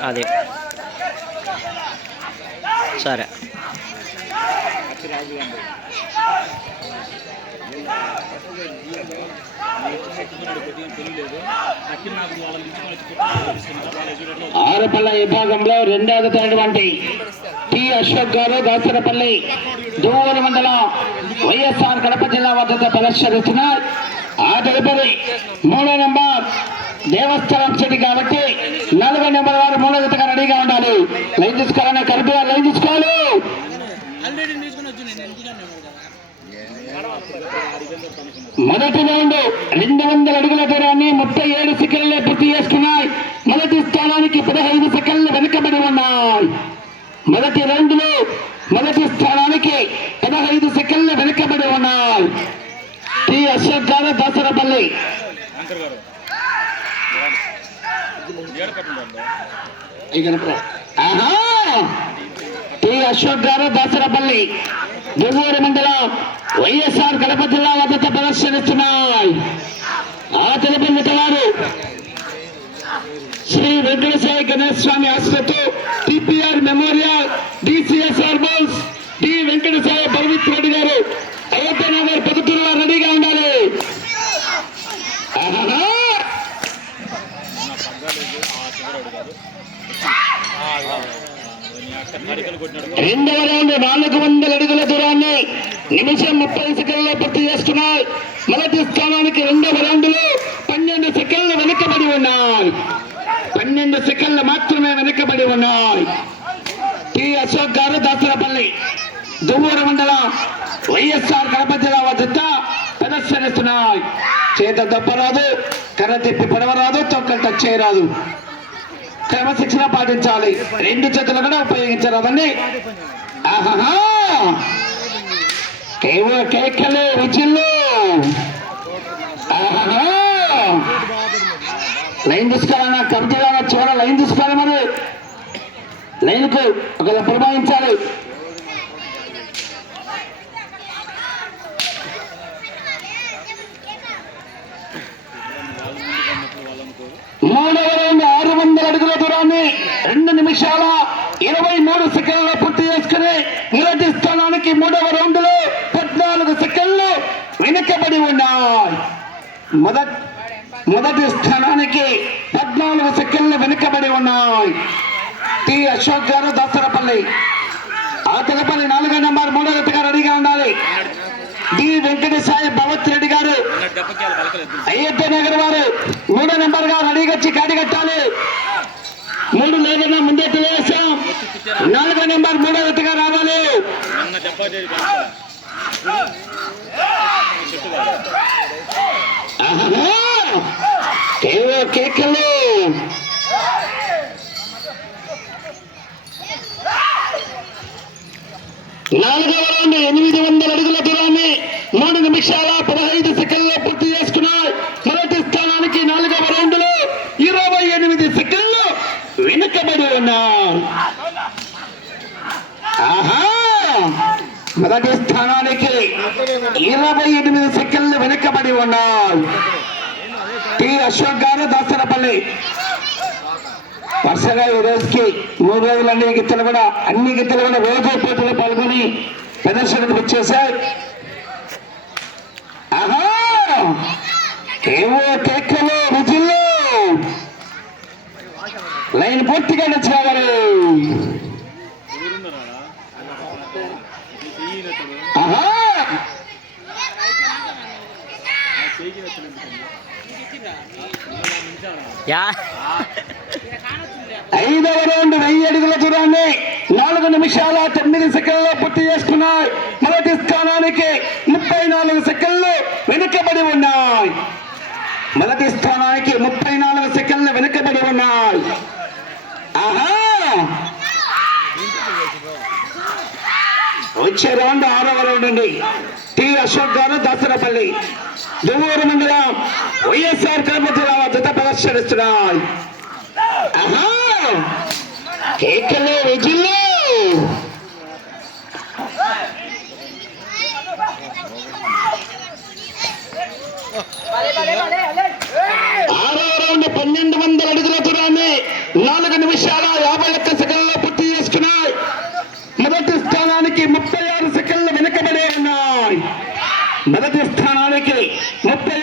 అది. సరే. ఆరుపల్ల విభాగంలో రెండవది టి అశోక్ గారు దాసరపల్లి దూరు మండలం వైఎస్ఆర్ కడప జిల్లా వద్ద ప్రదర్శిస్తున్నారు. ఆ తదుపరి మూడో నెంబర్ దేవస్థలం చెట్టు కాబట్టి నలభై నెంబర్ వారు మూడో జతగా రెడీగా ఉండాలి. లైన్ తీసుకోవాలని కలిపి లైన్ తీసుకోవాలి. మొదటి రౌండ్ రెండు వందల అడుగుల దూరాన్ని ముప్పై ఏడు సెకండ్లే పూర్తి చేసుకున్నాయి. మొదటి స్థానానికి పదహైదు సెకండ్లు వెనుకబడి ఉన్నాయి. మొదటి రౌండ్లో మొదటి స్థానానికి పదహైదు సెకండ్లు వెనుకబడి ఉన్నాయి. టి అశోక్ గారు దాసరపల్లి. టి అశోక్ గారు దాసరపల్లి దువ్వూరు మండలం వైఎస్ఆర్ కడప జిల్లా వద్ద ప్రదర్శనిస్తున్నాయి. ఆ తెలుపు వారు శ్రీ వెంకటేశ్వర గణేష్ స్వామి ఆశ్రతో టిపిఆర్ మెమోరియల్ డిసిఎస్ఆర్ బోల్స్ డి వెంకటేశ్వర పరమిత్ రెడ్డి గారు అయోధ్య నగర్ పద్ధతుల్లో రెడీగా ఉండాలి ఆహాహా! రెండవ రౌండ్ నాలుగు వందల అడుగుల దూరాన్ని నిమిషం ముప్పై సెకండ్లో పూర్తి చేస్తున్నాయి. మొదటి స్థానానికి రెండవ రౌండ్లో పన్నెండు సెకండ్లు వెనుకబడి ఉన్నాయి. పన్నెండు సెకండ్లు మాత్రమే వెనుకబడి ఉన్నాయి. టి అశోక్ గారు దాసరపల్లి దువ్వూరు మండలం వైఎస్ఆర్ కడప జిల్లా వద్ద ప్రదర్శనిస్తున్నాయి. చేత దెబ్బరాదు కర్ర తిప్పి పడవరాదు తొక్కలు టచ్ చేయరాదు. క్రమశిక్షణ పాటించాలి. రెండు చేతులు కూడా ఉపయోగించరాదండి. ఆహాహా! ఏవో కేకలు రుచిల్లు లైన్ తీసుకోవాలన్నా కవితగా చివర లైన్ తీసుకోవాలి మరి. లైన్కు ఒకవేళ పురమాయించాలి మూడవ రౌండ్ ఆరు వందల అడుగుల దూరాన్ని రెండు నిమిషాల ఇరవై మూడు సెకండ్ల పూర్తి చేసుకుని మొదటి స్థానానికి మూడవ రౌండ్లో పద్నాలుగు సెకండ్లు వెనుకబడి ఉన్నాయి మొదటి మొదటి స్థానానికి పద్నాలుగు సెకండ్లు వెనుకబడి ఉన్నాయి. టి. అశోక్ గారు దాసరపల్లి. ఆతరపల్లి నాలుగో నెంబర్ మూడో జతగా రెడీగా ఉండాలి. డి. వెంకటేశాయి భవత్ రెడ్డి గారు. అయ్యప్ప నగర్ వారు మూడో నెంబర్గా రెడీగా వచ్చి కాడి కట్టాలి. మూడు లేదన్నా ముందే వేసాం నాలుగో నెంబర్ మూడో జతగా రావాలి. ఏవో కేకలు. నాలుగవ రౌండ్ ఎనిమిది వందల అడుగుల దూరాన్ని మూడు నిమిషాల పదహైదు సెకండ్ పూర్తి చేసుకున్నాయి మొదటి స్థానానికి నాలుగవ రౌండ్లో ఇరవై ఎనిమిది సెకండ్లు వెనుకబడి ఉన్నాయి ఆహా మొదటి స్థానానికి ఇరవై ఎనిమిది సెకండ్లు వెనుకబడి ఉన్నాయి టి అశోక్ గారు దాసరపల్లి వరుసగా ఈ రోజుకి మూడు రోజులు అన్ని గిత్తలు కూడా అన్ని గిత్తలు కూడా రోజు పోటీలో పాల్గొని ప్రదర్శనకు వచ్చేసాయి ఆహా ఏవో కేకలు రుజులు లైన్ పూర్తిగా నచ్చారు ఆహా యా. ఐదవ రౌండ్ వెయ్యి అడుగుల దూరాన్ని నాలుగు నిమిషాల తొమ్మిది సెకండ్లో పూర్తి చేసుకున్నాయి. మొదటి స్థానానికి ముప్పై నాలుగు సెకండ్లు వెనుకబడి ఉన్నాయి. మొదటి స్థానానికి ముప్పై నాలుగు సెకండ్లు వెనుకబడి ఉన్నాయి. ఆహా! వచ్చే రౌండ్ ఆరవ రౌండ్ అండి టి అశోక్ గారు దాసరపల్లి. దువ్వూరు మండలం వైఎస్ఆర్ కర్మ జిల్లా జత ప్రదర్శనిస్తున్నాయి. ఆహా! కేకలు రుజులు ఆరో పన్నెండు వందల అడుగుల దూరాన్ని నాలుగు నిమిషాల యాభై ఒక్క సెకండ్లో పూర్తి చేసుకున్నాయి. మొదటి స్థానానికి ముప్పై ఆరు సెకండ్లు వెనుకబడే ఉన్నాయి. మొదటి స్థానానికి ముప్పై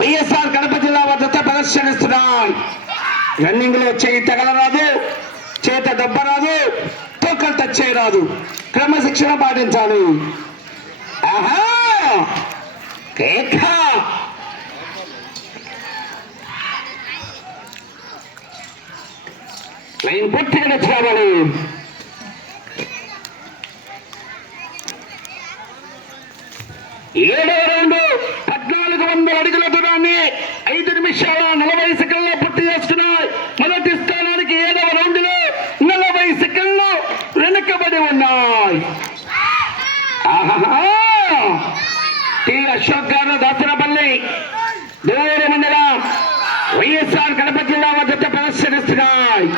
వైఎస్ఆర్ కడప జిల్లా వద్ద ప్రదర్శనిస్తున్నాం. రన్నింగ్లో చేయి తగలరాదు చేత దెబ్బరాదు తోకలు టచ్ చేయరాదు క్రమశిక్షణ పాటించాలి. ఆహా! కేక లైన్ పూర్తిగా టచ్ కావాలి ఏడవ రౌండ్ పద్నాలుగు వందల అడుగుల దూరాన్ని ఐదు నిమిషాల నలభై సెకండ్లో పూర్తి చేస్తున్నాయి మొదటి స్థానానికి ఏడవ రౌండ్లో నలభై సెకండ్లు వెనుకబడి ఉన్నాయి ఆహాహా! టి అశోక్ గారు దాసరపల్లి దూర మండలం వైఎస్ఆర్ కడప జిల్లా వద్ద ప్రదర్శనిస్తున్నాయి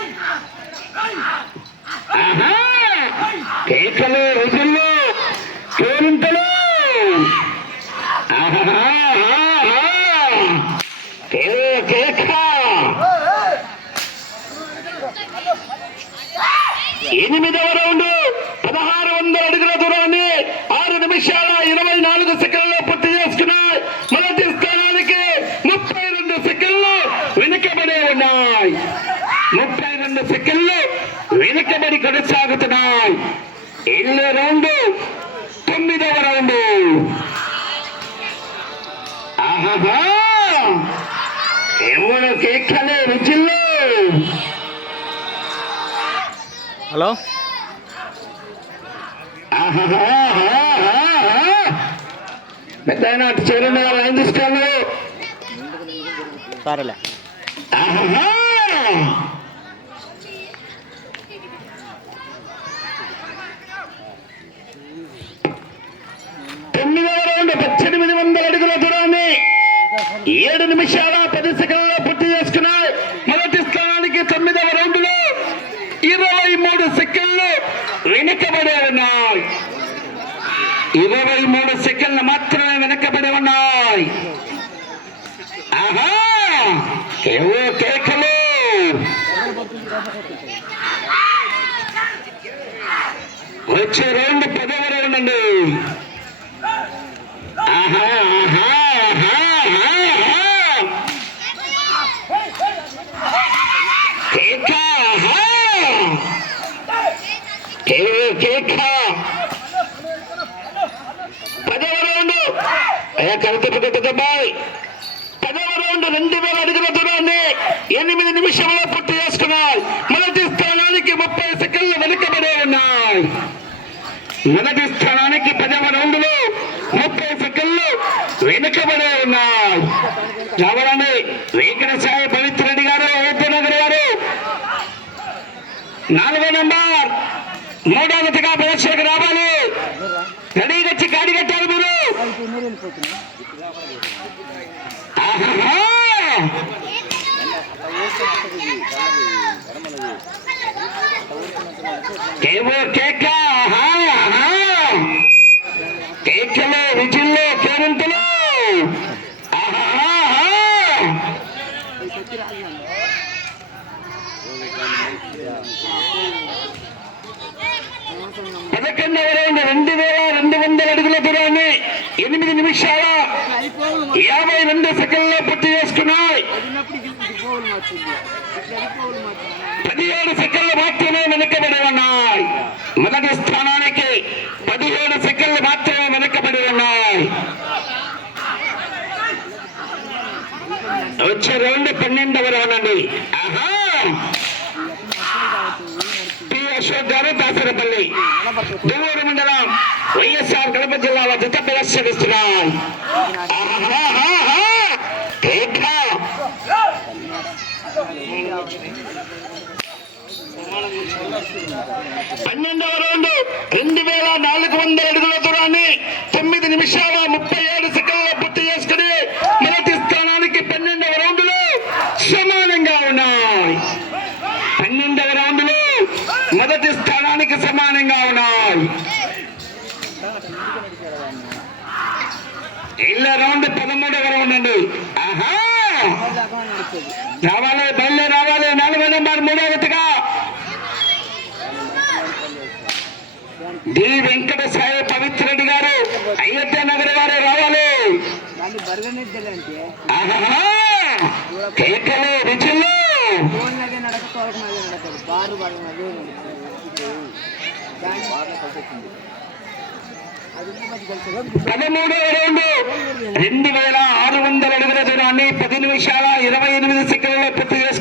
ఆహా! కేకలు రుజులు కేరింతలు. ఎనిమిదవ హలో పెద్ద అటు చూడండి లైన్ తీసుకోండి సరేలే ఆహాహా! తొమ్మిదవ రౌండ్ పద్దెనిమిది వందల అడుగుల దూరాన్ని ఏడు నిమిషాల పది సెకండ్లలో పూర్తి చేసుకున్నాయి మొదటి స్థానానికి తొమ్మిదవ రౌండ్లో ఇరవై మూడు సెకండ్లు వెనుకబడి ఉన్నాయి ఇరవై మూడు సెకండ్లు మాత్రమే వెనకబడి ఉన్నాయి ఆహా ఏవో కేకలు వచ్చే రౌండ్ పదవ రౌండ్ అండి ఆహా ఆహా ఆహా ఆహా కేక ఆహా కేవో కేక పదవ రౌండ్ అయ్యా కనతపు కట్టబాయ్ పదవ రౌండ్ రెండు వేల అడుగుల దూరాన్ని ఎనిమిది నిమిషంలో పూర్తి చేసుకున్నాయి. మొదటి స్థానానికి ముప్పై సెకండ్లు వెనుకబడే ఉన్నాయి. మొదటి స్థానానికి పదవ రౌండ్లు ముప్పై సెకండ్లు వెనుకబడే ఉన్నాయి. రావాలండి వెంకట సాయి పవిత్ర రెడ్డి గారు ఓపెనగర్ గారు. నాలుగో నంబర్ మూడో జతగా ప్రదర్శనకు రావాలి రెడీగా వచ్చి గాడి కట్టారు మీరు ఆహాహా! కేవో కేక కేకలో ఆహా! కేకలు రుచుల్లో కేరింతలు రెండు వేల రెండు వందల అడుగుల దూరాన్ని ఎనిమిది నిమిషాల యాభై రెండు సెకండ్లో పూర్తి చేసుకున్నాయి. పదిహేడు సెకండ్లు మాత్రమే వెనుకబడి ఉన్నాయి. మొదటి స్థానానికి పదిహేడు సెకండ్లు మాత్రమే వెనుకబడి ఉన్నాయి. వచ్చే రౌండ్ పన్నెండవ రౌండ్ అండి. ఆహా! అశోక్ గారు దాసరపల్లి. దువ్వూరు మండలం వైఎస్ఆర్ కడప జిల్లాలో జత ప్రదర్శనిస్తున్నాయి పన్నెండవ రౌండ్ రెండు వేల నాలుగు వందల అడుగుల దూరాన్ని తొమ్మిది నిమిషాల ముప్పై ఏడు సెకండ్ల పూర్తి చేసుకుని మొదటి స్థానానికి పన్నెండవ రౌండ్లు సమానంగా ఉన్నాయి. పన్నెండవ రౌండ్లు మొదటి స్థానానికి సమానంగా ఉన్నాయి. ఇళ్ళ రౌండ్ పదమూడవ రౌండ్ అండి ఆహా! రావాలి బయలు రావాలి నాలుగో నెంబర్ మూడో విత్తగా. డి వెంకట సాయి పవిత్ర రెడ్డి గారు అయోధ్య నగర్ గారు రావాలి. దాన్ని కేకలు రుచులు. బారు పదమూడు అదే రౌండ్. రెండు వేల ఆరు వందల అడుగుల దూరాన్ని పది నిమిషాల ఇరవై ఎనిమిది సెకండ్లలో పూర్తి చేసుకున్నాయి